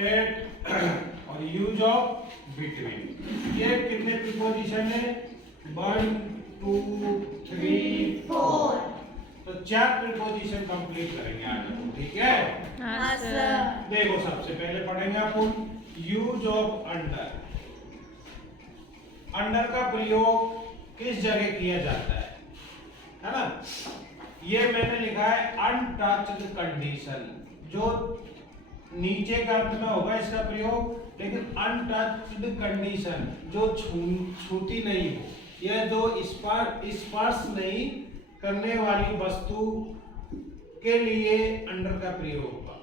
Eight और use of between. ये कितने प्रीपोजिशन है? 1 2 3 4। तो 4 प्रीपोजिशन कंप्लीट करेंगे आज हम, ठीक है? हाँ सर। देखो सबसे पहले पढ़ेंगे अपन यूज ऑफ अंडर। अंडर का प्रयोग किस जगह किया जाता है ना? ये मैंने लिखा है अनटच्ड कंडीशन, जो नीचे का अर्थ में होगा इसका प्रयोग, लेकिन अनटच्ड कंडीशन जो छूती नहीं हो, यह जो स्पर्श नहीं करने वाली वस्तु के लिए अंडर का प्रयोग होगा।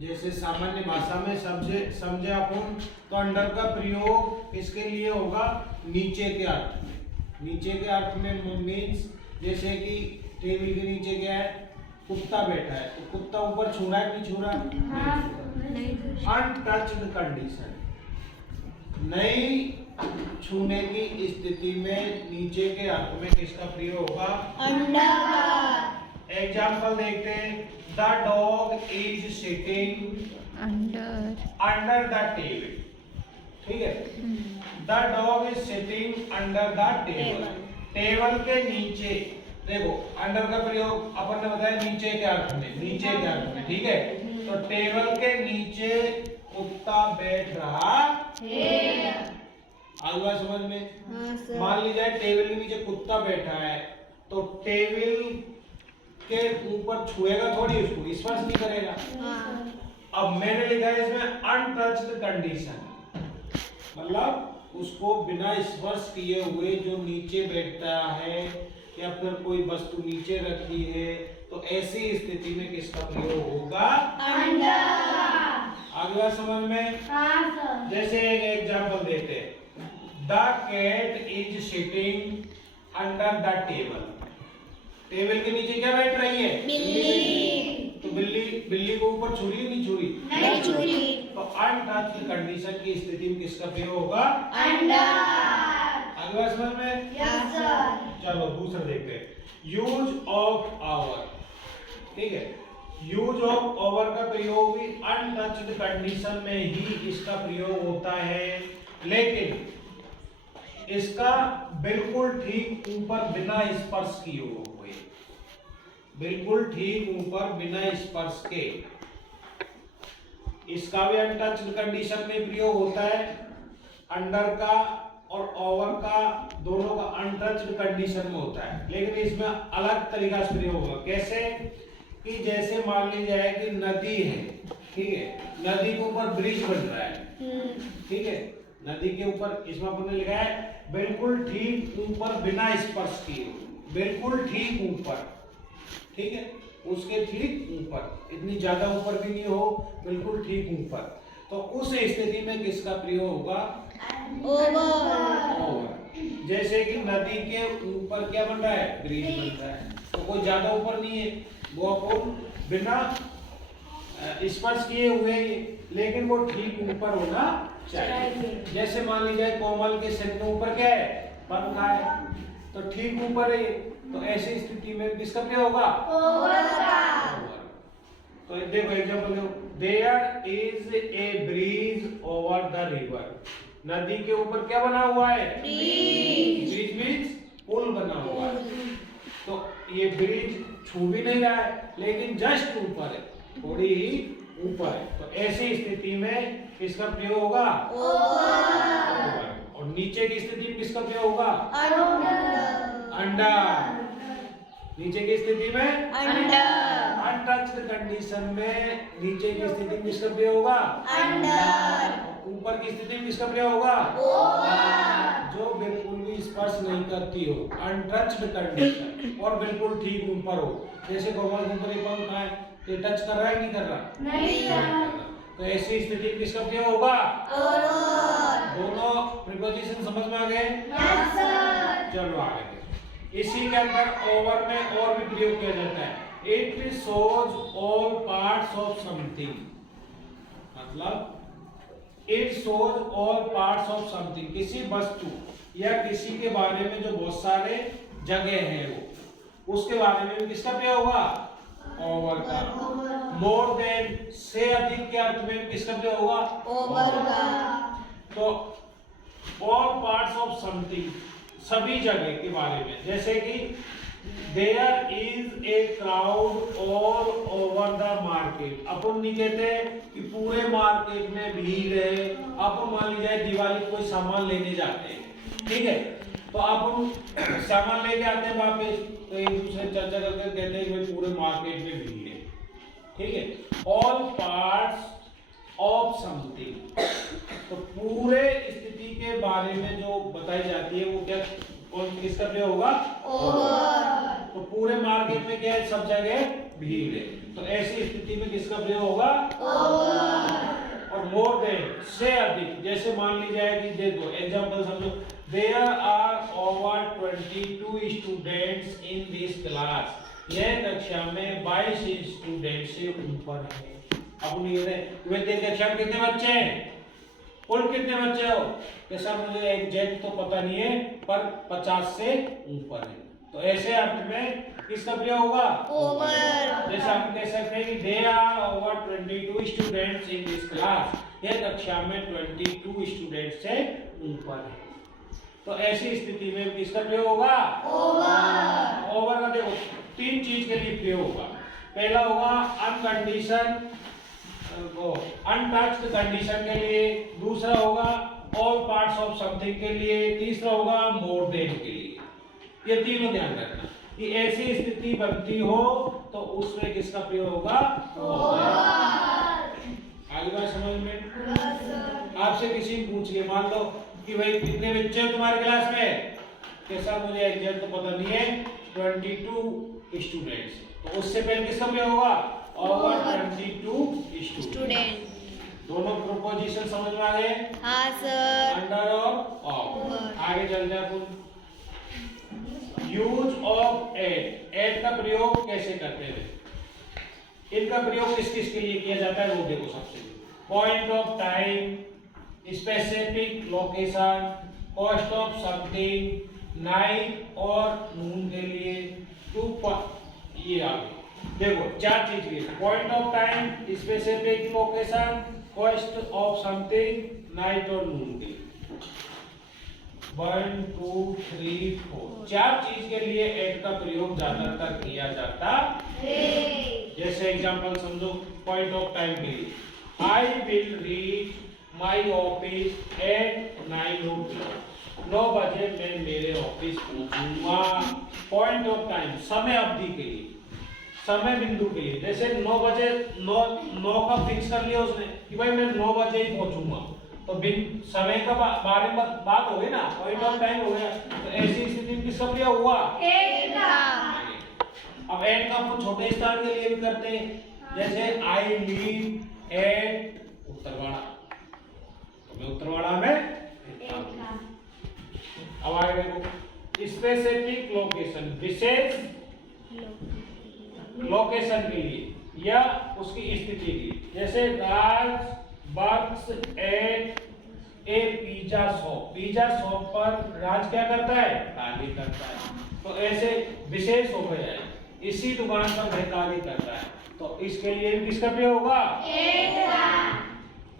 जैसे सामान्य भाषा में समझे अपन, तो अंडर का प्रयोग किसके लिए होगा? नीचे के अर्थ में। नीचे के अर्थ में मीन्स जैसे कि टेबल के नीचे क्या है? कुत्ता बैठा है, तो कुत्ता ऊपर छू रहा है कि नहीं छू रहा? अनटच्ड कंडीशन, नहीं छूने की स्थिति में नीचे के अर्थ में किसका प्रयोग होगा? अंडर। एग्जाम्पल देखते हैं। The dog is sitting under the table, ठीक है? The dog is sitting under the table. Table के नीचे, देखो अंडर का प्रयोग अपन ने बताया नीचे के अर्थ में, नीचे के अर्थ में, ठीक है? तो टेबल के नीचे कुत्ता बैठ रहा है। आगे समझ में? मान लीजिए टेबल के नीचे कुत्ता बैठा है, तो टेबल के ऊपर छुएगा थोड़ी, उसको स्पर्श नहीं करेगा। अब मैंने लिखा है इसमें अनटच्ड कंडीशन, मतलब उसको बिना स्पर्श किए हुए जो नीचे बैठता है या फिर कोई वस्तु नीचे रखी है, तो ऐसी स्थिति में किसका प्रयोग होगा? अंडर। अगला समझ में? हाँ सर। जैसे एक एग्जांपल देते हैं। The cat is sitting under the table. Table के नीचे क्या बैठ रही है? बिल्ली। तो बिल्ली को ऊपर छू रही है नहीं छू रही? नहीं छू रही। तो अनटच्ड कंडीशन की स्थिति में किसका प्रयोग होगा? अंडर। अगला समझ में? Yes sir. चलो दूसरा देखते हैं। यूज ऑफ आवर, ठीक है? यूज ऑफ ओवर का प्रयोग भी अनटच्ड कंडीशन में ही इसका प्रयोग होता है, लेकिन इसका बिल्कुल ठीक ऊपर बिना स्पर्श किए हुए, बिल्कुल ठीक ऊपर बिना स्पर्श के, इसका भी अनटच्ड कंडीशन में प्रयोग होता है। अंडर का और ओवर का दोनों का अनटच्ड कंडीशन में होता है, लेकिन इसमें अलग तरीका से प्रयोग होगा। कैसे? कि जैसे मान लीजिए कि नदी है, ठीक है? नदी के ऊपर ब्रिज बन रहा है, ठीक है? नदी के ऊपर, इसमें आपने लिखा है बिल्कुल ठीक ऊपर बिना स्पर्श किए, बिल्कुल ठीक ऊपर, ठीक है? उसके ठीक ऊपर, इतनी ज्यादा ऊपर भी नहीं हो, बिल्कुल ठीक ऊपर। तो उस स्थिति में किसका प्रयोग होगा? ओवर। जैसे कि नदी के ऊपर क्या बन रहा है? ब्रिज बन रहा है, तो कोई ज्यादा ऊपर नहीं है, वो अपन बिना स्पर्श किए हुए, लेकिन वो ठीक ऊपर होना चाहिए। जैसे मान लीजिए कोमल के सिर के ऊपर क्या है? पंखा है, तो ठीक ऊपर है, तो ऐसी स्थिति में किसका प्रयोग होगा? ओवर। तो देखो एग्जांपल दो। There is a bridge over the river. नदी के ऊपर क्या बना हुआ है? ब्रिज। ब्रिज मींस पुल बना हुआ है। तो ये ब्रिज छू भी नहीं रहा है, लेकिन जस्ट ऊपर है, थोड़ी ही ऊपर है, तो ऐसी स्थिति में किसका प्रयोग होगा? ओवर। और नीचे की स्थिति में किसका प्रयोग होगा? अंडर। नीचे की स्थिति में अंडर। अनटच्ड कंडीशन में नीचे की स्थिति में किसका प्रयोग होगा? अंडर। ऊपर की स्थिति में किसका प्रयोग होगा? ओवर। जो बिल्कुल भी स्पर्श नहीं करती हो, अनटच्ड कंडीशन, और बिल्कुल ठीक ऊपर हो। जैसे कोमल के ऊपर एक पंखा है, तो टच कर रहा है नहीं कर रहा? नहीं कर रहा। तो ऐसी स्थिति में किसका प्रयोग होगा? ओवर। दोनों प्रीपोजिशन समझ में आ गए? Yes sir. चलो आगे। इसी के अंदर ओवर में और भी प्रयोग किया जाता है। It shows all parts of something, मतलब it shows all parts of something, किसी वस्तु या किसी के बारे में जो बहुत सारे जगह है वो, उसके बारे में भी किसका प्रयोग होगा? ओवर का। मोर देन से अधिक के अर्थ में किसका प्रयोग होगा? ओवर का। तो ऑल पार्ट्स ऑफ समथिंग, सभी जगह के बारे में, जैसे कि there is a crowd all over the market. अपन नहीं कहते कि पूरे मार्केट में भीड़ है। अपन मान लीजिए दिवाली कोई सामान लेने जाते हैं, ठीक है, तो अपन सामान लेके आते हैं वापस, तो एक दूसरे चर्चा करके कहते हैं कि पूरे मार्केट में भीड़ है, ठीक है। ऑल पार्ट्स ऑफ समथिंग, तो पूरे स्थिति के बारे में जो बताई जाती है वो क्या, कौन किसका प्रयोग होगा? ओवर। तो पूरे मार्केट में क्या है? सब जगह भीड़ है, तो ऐसी स्थिति में किसका प्रयोग होगा? ओवर। और मोर देन से अधिक, जैसे मान लीजिए कि देखो एग्जांपल समझो, there are over 22 students in this class. यह कक्षा में 22 स्टूडेंट से ऊपर है। अब नहीं है तुम्हें कक्षा में कितने बच्चे हैं? कुल कितने बच्चे हो? जैसा मुझे एग्जैक्ट तो पता नहीं है, पर 50 से ऊपर है, तो ऐसे अर्थ में किसका प्रयोग होगा? ओवर। जैसे हम कह सकते हैं कि there are over 22 students in this class. यह कक्षा में 22 स्टूडेंट से ऊपर है, तो ऐसी स्थिति में किसका प्रयोग होगा? ओवर। ओवर का देखो तीन चीज के लिए प्रयोग होगा। पहला होगा अनकंडीशन अनटच्ड कंडीशन के लिए, दूसरा होगा ऑल पार्ट्स ऑफ समथिंग के लिए, तीसरा होगा मोर देन के लिए। ये तीनों ध्यान रखना कि ऐसी स्थिति बनती हो तो उसमें किसका प्रयोग होगा? आगे बात समझ में? आपसे किसी ने पूछ लिया, मान लो कि भाई कितने बच्चे हो तुम्हारे क्लास में? कैसा मुझे एग्जैक्ट तो पता नहीं है, 22 स्टूडेंट्स, तो उससे पहले किसका प्रयोग होगा? Over 22 student. दोनों प्रोपोजिशन समझ में आ गए? हाँ सर। अंडर और ऑफ। आगे चल जाए अपन, यूज ऑफ एट। एट का प्रयोग कैसे करते हैं? इनका प्रयोग किस किस के लिए किया जाता है वो देखो। सबसे point of time, specific location, cost of something, night और नून के लिए, ये आगे देखो चार चीज की, point of time, specific location, cost of something, night और नून के लिए। 1 2 3 4 चार चीज के लिए एट का प्रयोग ज्यादातर किया जाता है। जैसे एग्जांपल समझो, पॉइंट ऑफ टाइम के लिए, I will reach my office at 9 o'clock। 9 बजे मैं मेरे ऑफिस पहुंचूंगा। पॉइंट ऑफ टाइम समय अवधि के लिए, समय बिंदु के लिए, जैसे 9 बजे 9 का फिक्स कर लिया उसने कि भाई मैं 9 बजे ही पहुंचूंगा, तो बिन समय का बारे में बात हो गई ना, पॉइंट ऑफ टाइम हो गया। तो ऐसी स्थिति में किसका प्रयोग हुआ? एट का। अब एट का अपन छोटे स्थान के लिए भी करते हैं, जैसे आई लिव एट उत्तरवाड़ा, तो मैं उत्तरवाड़ा में रहता हूं। अब आगे देखो, स्पेसिफिक लोकेशन, विशेष लोकेशन के लिए या उसकी स्थिति के लिए, जैसे Raj works at a pizza shop. Pizza shop पर राज क्या करता है? कार्य करता है, तो ऐसे विशेष हो गया है, इसी दुकान पर वह कार्य करता है, तो इसके लिए किसका प्रयोग होगा?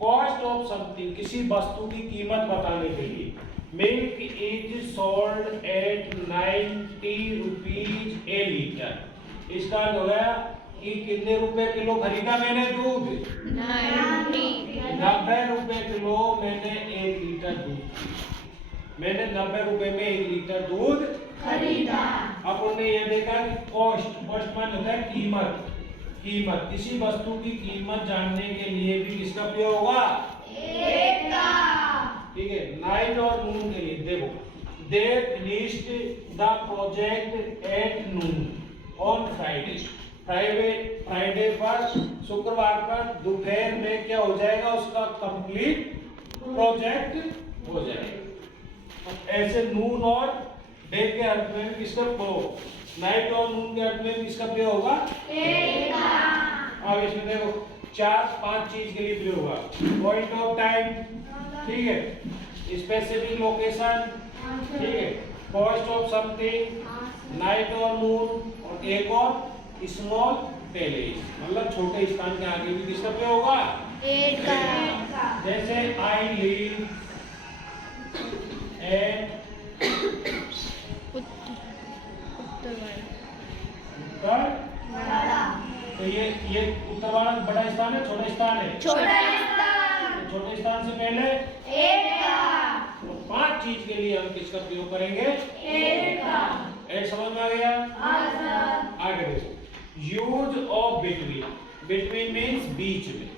कॉस्ट ऑफ समथिंग, किसी वस्तु की कीमत बताने के लिए, milk is sold at 90 rupees A litre. इसका हो गया कि कितने रुपए किलो खरीदा मैंने दूध? 90 रुपए किलो मैंने 1 लीटर दूध, मैंने 90 रुपए में 1 लीटर दूध खरीदा। अब उन्होंने ये देखा कि कॉस्ट, कॉस्ट मान होता है कीमत, कीमत, किसी वस्तु की कीमत जानने के लिए भी किसका प्रयोग होगा? एट का। ठीक है, नाइट और नून के लिए देखो, they finished the project at noon on Friday. Friday पर, शुक्रवार पर दोपहर में क्या हो जाएगा? उसका कंप्लीट प्रोजेक्ट हो जाएगा। तो ऐसे नून और डे के अर्थ में किसका प्रयोग, नाइट और नून के अर्थ में किसका प्रयोग होगा? एट का। अब इसमें देखो 4-5 चीज के लिए प्रयोग होगा, पॉइंट ऑफ टाइम, ठीक है, स्पेसिफिक लोकेशन, ठीक है, कॉस्ट ऑफ समथिंग, नाइट और नून, और एक और स्मॉल पहले मतलब छोटे स्थान के आगे भी किसका प्रयोग होगा? एट का। जैसे आई लिव एट उत्तर, तो ये उत्तर वाला बड़ा स्थान है, छोटा स्थान है? छोटे स्थान से पहले तो 5 चीज के लिए हम किसका प्रयोग करेंगे? एट समझ में आ गया? आगे देखो, use of between. Between means बीच में,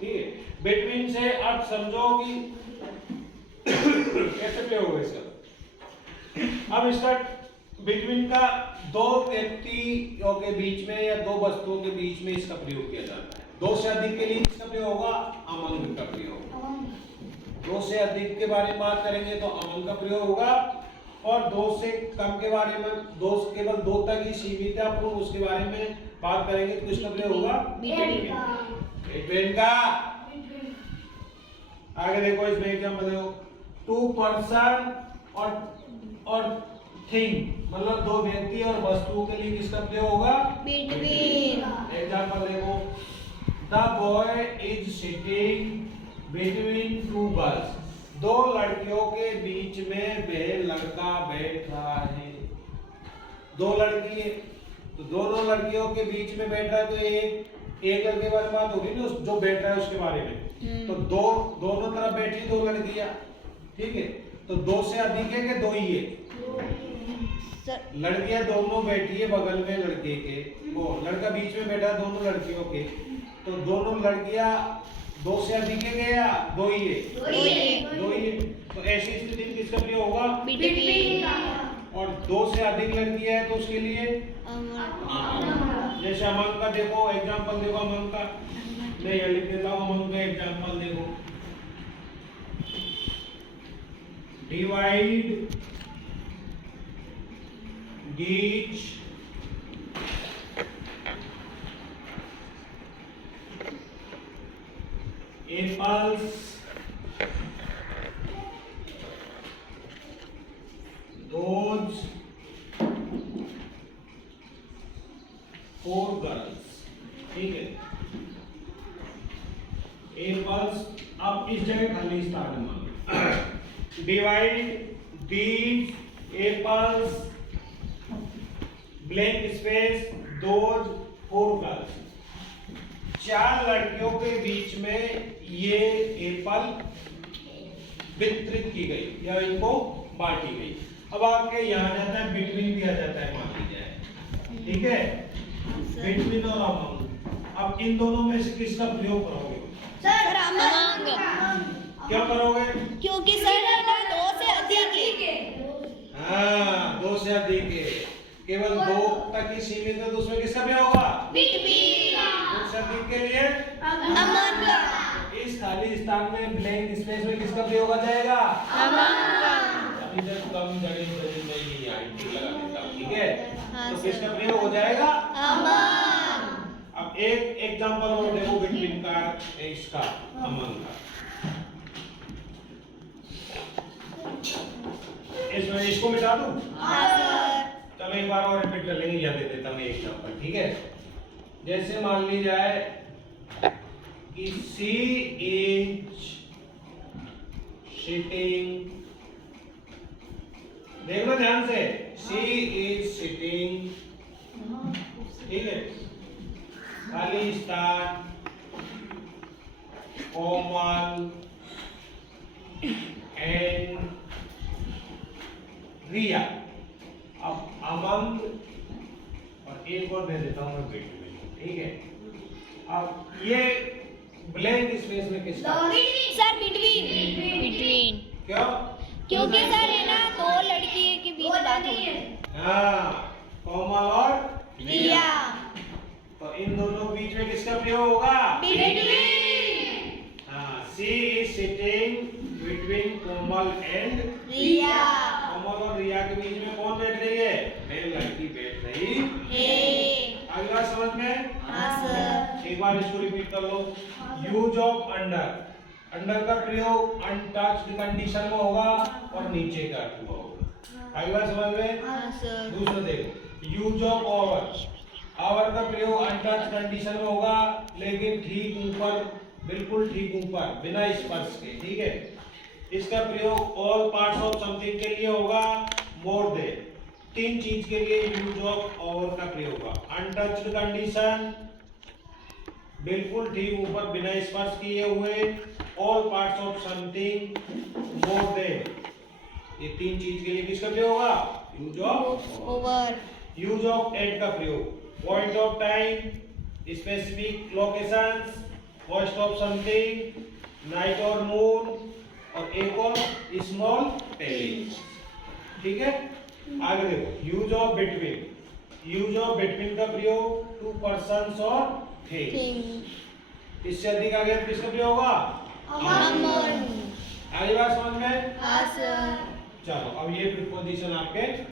ठीक है? बिटवीन से आप समझो कि कैसे प्रयोग होगा इसका। अब इसका बिटवीन का दो व्यक्तियों के बीच में या दो वस्तुओं के बीच में इसका प्रयोग किया जाता है। दो से अधिक के लिए इसका प्रयोग होगा अमंग का प्रयोग। दो से अधिक के बारे में बात करेंगे तो अमंग का प्रयोग होगा, और दो से कम के बारे में, दो केवल दो तक ही सीमित है, अपन उसके बारे में बात करेंगे तो इसका प्रयोग होगा बिटवीन का। आगे देखो, इसमें एग्जांपल देखो, टू पर्सन और थिंग, मतलब दो व्यक्ति और वस्तुओं के लिए किसका प्रयोग होगा? बिटवीन। एग्जांपल देखो, the boy is sitting between two girls. दो लड़कियों के बीच में वह लड़का बैठ रहा है। दो लड़की है तो दोनों लड़कियों के बीच में बैठ रहा है, तो एक लड़के बारे में बात होगी ना, जो बैठ रहा है उसके बारे में। तो दोनों तरफ बैठी दो लड़कियां, ठीक है? तो दो से अधिक है कि दो ही है? लड़कियां दोनों बैठी है बगल में लड़के के, वो लड़का बीच में बैठा है दोनों लड़कियों के, तो दोनों लड़कियां दो से अधिक है या दो ही है? दो ही है। तो ऐसी स्थिति में किसका प्रयोग होगा? बिटवीन। और दो से अधिक लड़कियां है तो उसके लिए जैसे अमंग का देखो, एग्जांपल देखो अमंग का, मैं ये लिख देता हूं अमंग का एग्जांपल देखो, divide each apples those 4 girls, ठीक है? apples, अब इस जगह खाली स्थान मान, divide these apples blank space those 4 girls. 4 लड़कियों के बीच में ये एप्पल वितरित की गई या इनको बांटी गई। अब आपके यहाँ जाता है बिटवीन दिया जाता है, मान लीजिए, ठीक है? बिटवीन और अमंग। अब इन दोनों में से किसका प्रयोग करोगे? Sir among. क्यों करोगे? क्योंकि सर ना दो से अधिक है। हाँ, दो से अधिक है, केवल दो तक ही सीमित है, तो उसमें किसका प्रयोग होगा? बिटवीन। दो से अधिक के लिए अमंग। इस खाली स्थान में ब्लैंक स्पेस में किसका प्रयोग हो जाएगा? अमंग। इधर कम जगह में ही आई लगा देता हूं, ठीक है? हाँ, तो सर। किसका प्रयोग हो जाएगा? अमंग। अब एक एग्जांपल और देखो बिटवीन का, इसका अमंग का। इसमें इसको मिटा दूं? हाँ सर। चलो एक बार और रिपीट कर लेंगे, याद दे देता हूं एग्जांपल, ठीक है? जैसे मान ली जाए कि सी इज सिटिंग, देखना ध्यान से, सी इज सिटिंग, ठीक है? खाली स्थान, कोमल एंड रिया। अब अमंग और एक और दे देता हूं मैं बिटवीन, ठीक है? अब ये ब्लैंक स्पेस में किसका? Sir between. बिटवीन। क्यों? क्योंकि सर है ना दो लड़की के बीच बात हो रही है। हाँ, कोमल और रिया। तो इन दोनों बीच में किसका प्रयोग होगा? बिटवीन। हाँ, she is sitting between Komal and Riya. Komal और रिया के बीच में कौन बैठ रही है? मैं लड़की बैठ रही हे। आगे बात समझ में? हाँ सर। एक बार इसको रिपीट कर लो, यूज ऑफ अंडर। अंडर का प्रयोग अनटच्ड कंडीशन में होगा और नीचे का हुआ होगा। आगे बात समझ में? हाँ सर। दूसरा देखो, यूज ऑफ ओवर। आवर का प्रयोग अनटच कंडीशन में होगा, लेकिन ठीक ऊपर, बिल्कुल ठीक ऊपर, बिना स्पर्श के, ठीक है। इसका प्रयोग ऑल पार्ट्स ऑफ समथिंग के लिए होगा, मोर देन, 3 चीज के लिए यूज ऑफ ओवर का प्रयोग होगा। अनटच्ड कंडीशन, बिल्कुल ठीक ऊपर बिना स्पर्श किए हुए, all parts of something, more than, ये 3 चीज के लिए किसका प्रयोग होगा? Use of over. Use of at का प्रयोग, point of time, specific locations, cost of something, night और मून, और एक और स्मॉल टेलिंग, ठीक है। आगे देखो, use of between, use of between का प्रयोग टू पर्सन्स और थिंग, इससे अधिक आगे किसका प्रयोग होगा? अमन। आगे बात समझ में? हाँ सर। चलो अब ये प्रीपोजिशन आपके